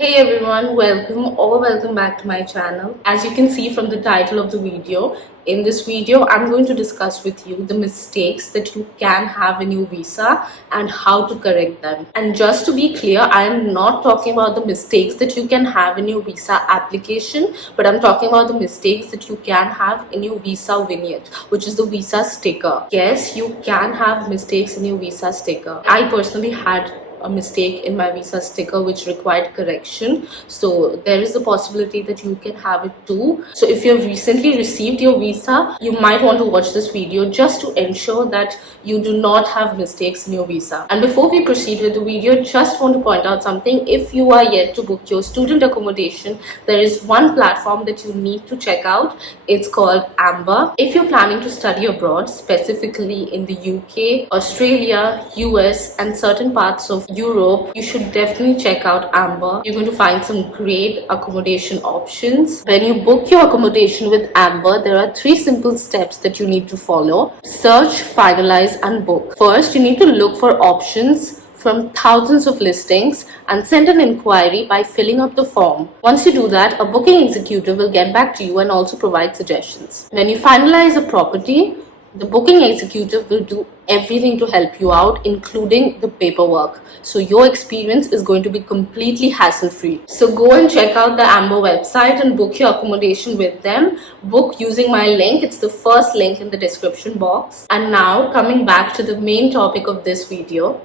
Hey everyone, welcome back to my channel. As you can see from the title of the video, in this video I'm going to discuss with you the mistakes that you can have in your visa and how to correct them. And just to be clear, I am not talking about the mistakes that you can have in your visa application, but I'm talking about the mistakes that you can have in your visa vignette, which is the visa sticker. Yes, you can have mistakes in your visa sticker. I personally had a mistake in my visa sticker which required correction, so there is a possibility that you can have it too. So if you have recently received your visa, you might want to watch this video just to ensure that you do not have mistakes in your visa. And before we proceed with the video, just want to point out something. If you are yet to book your student accommodation, there is one platform that you need to check out. It's called Amber. If you're planning to study abroad, specifically in the UK, Australia, US and certain parts of Europe, you should definitely check out Amber. You're going to find some great accommodation options. When you book your accommodation with Amber, there are 3 simple steps that you need to follow. Search, finalize and book. First, you need to look for options from thousands of listings and send an inquiry by filling up the form. Once you do that, a booking executive will get back to you and also provide suggestions. When you finalize a property, the booking executive will do everything to help you out, including the paperwork. So your experience is going to be completely hassle-free. So go and check out the Amber website and book your accommodation with them. Book using my link. It's the first link in the description box. And now coming back to the main topic of this video.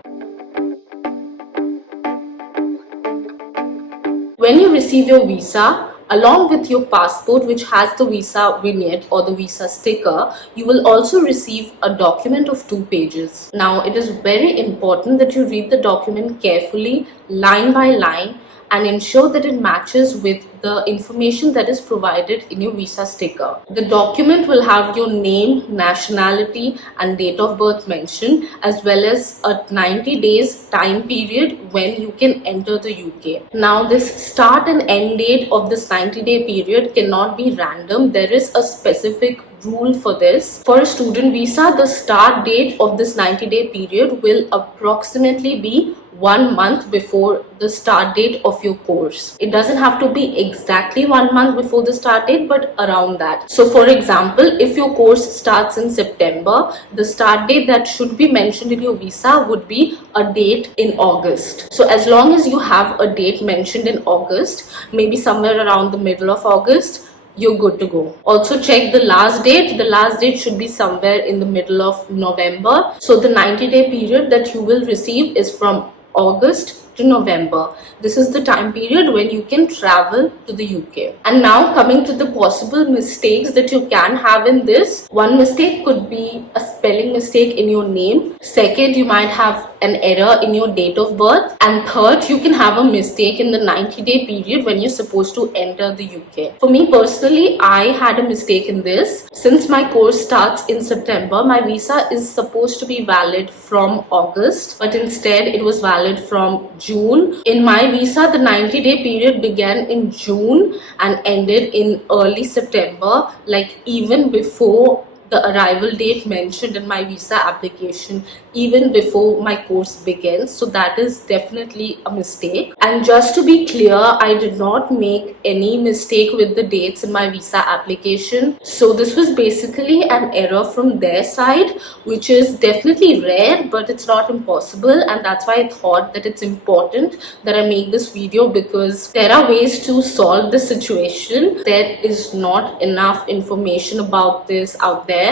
When you receive your visa, along with your passport which has the visa vignette or the visa sticker, you will also receive a document of 2 pages. Now it is very important that you read the document carefully, line by line, and ensure that it matches with the information that is provided in your visa sticker. The document will have your name, nationality and date of birth mentioned, as well as a 90 days time period when you can enter the UK. Now this start and end date of this 90-day period cannot be random. There is a specific rule for this. For a student visa, the start date of this 90-day period will approximately be 1 month before the start date of your course. It doesn't have to be exactly 1 month before the start date, but around that. So for example, if your course starts in September, the start date that should be mentioned in your visa would be a date in August. So as long as you have a date mentioned in August, maybe somewhere around the middle of August, you're good to go. Also check the last date. The last date should be somewhere in the middle of November. So the 90-day period that you will receive is from August to November. This is the time period when you can travel to the UK. And now coming to the possible mistakes that you can have in this. One mistake could be a spelling mistake in your name. Second, you might have an error in your date of birth. And third, you can have a mistake in the 90-day period when you're supposed to enter the UK. For me personally, I had a mistake in this. Since my course starts in September, my visa is supposed to be valid from August, but instead it was valid from June. In my visa, the 90-day period began in June and ended in early September, like even before the arrival date mentioned in my visa application, even before my course begins. So that is definitely a mistake. And just to be clear, I did not make any mistake with the dates in my visa application. So this was basically an error from their side, which is definitely rare, but it's not impossible. And that's why I thought that it's important that I make this video, because there are ways to solve the situation. There is not enough information about this out there.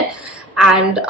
And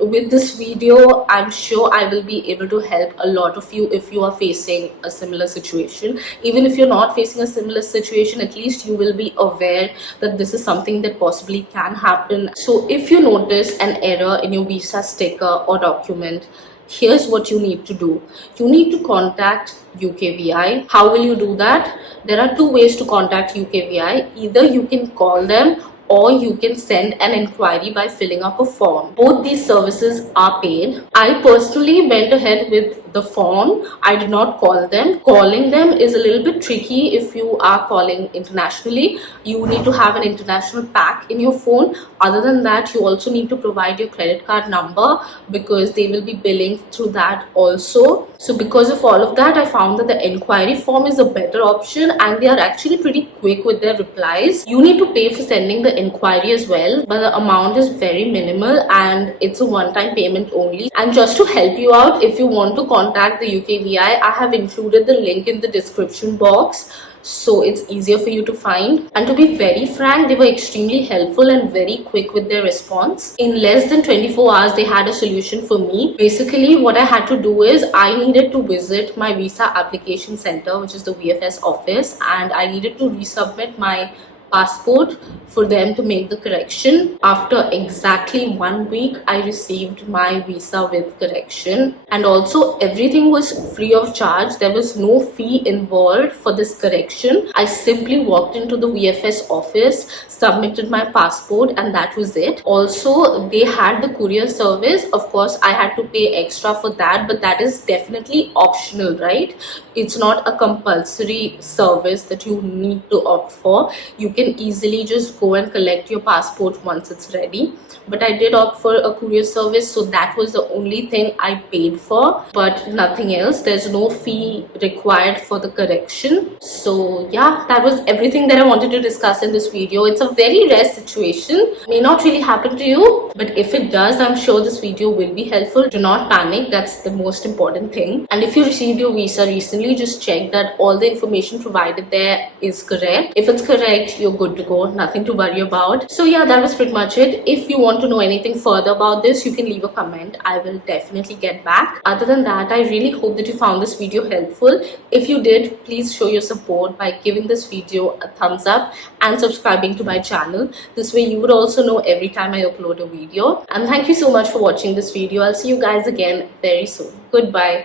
with this video, I'm sure I will be able to help a lot of you if you are facing a similar situation. Even if you're not facing a similar situation, at least you will be aware that this is something that possibly can happen. So if you notice an error in your visa sticker or document, here's what you need to do. You need to contact UKVI. How will you do that? There are 2 ways to contact UKVI. Either you can call them or you can send an inquiry by filling up a form. Both these services are paid. I personally went ahead with the form. I did not call them. Calling them is a little bit tricky if you are calling internationally. You need to have an international pack in your phone. Other than that, you also need to provide your credit card number because they will be billing through that also. So because of all of that, I found that the inquiry form is a better option and they are actually pretty quick with their replies. You need to pay for sending the inquiry as well, but the amount is very minimal and it's a one-time payment only. And just to help you out, if you want to contact the UKVI, I have included the link in the description box, so it's easier for you to find. And to be very frank, they were extremely helpful and very quick with their response. In less than 24 hours, they had a solution for me. Basically, what I had to do is I needed to visit my visa application center, which is the VFS office, and I needed to resubmit my passport for them to make the correction. After exactly 1 week, I received my visa with correction, and also everything was free of charge. There was no fee involved for this correction. I simply walked into the VFS office, submitted my passport, and that was it. Also, they had the courier service. Of course, I had to pay extra for that, but that is definitely optional, right? It's not a compulsory service that you need to opt for. You can easily just go and collect your passport once it's ready, but I did opt for a courier service, so that was the only thing I paid for, but nothing else. There's no fee required for the correction. So yeah, that was everything that I wanted to discuss in this video. It's a very rare situation, may not really happen to you, but if it does, I'm sure this video will be helpful. Do not panic, that's the most important thing. And if you received your visa recently, just check that all the information provided there is correct. If it's correct, you're good to go, nothing to worry about. So yeah, that was pretty much it. If you want to know anything further about this, you can leave a comment. I will definitely get back. Other than that, I really hope that you found this video helpful. If you did, please show your support by giving this video a thumbs up and subscribing to my channel. This way you would also know every time I upload a video. And thank you so much for watching this video. I'll see you guys again very soon. Goodbye.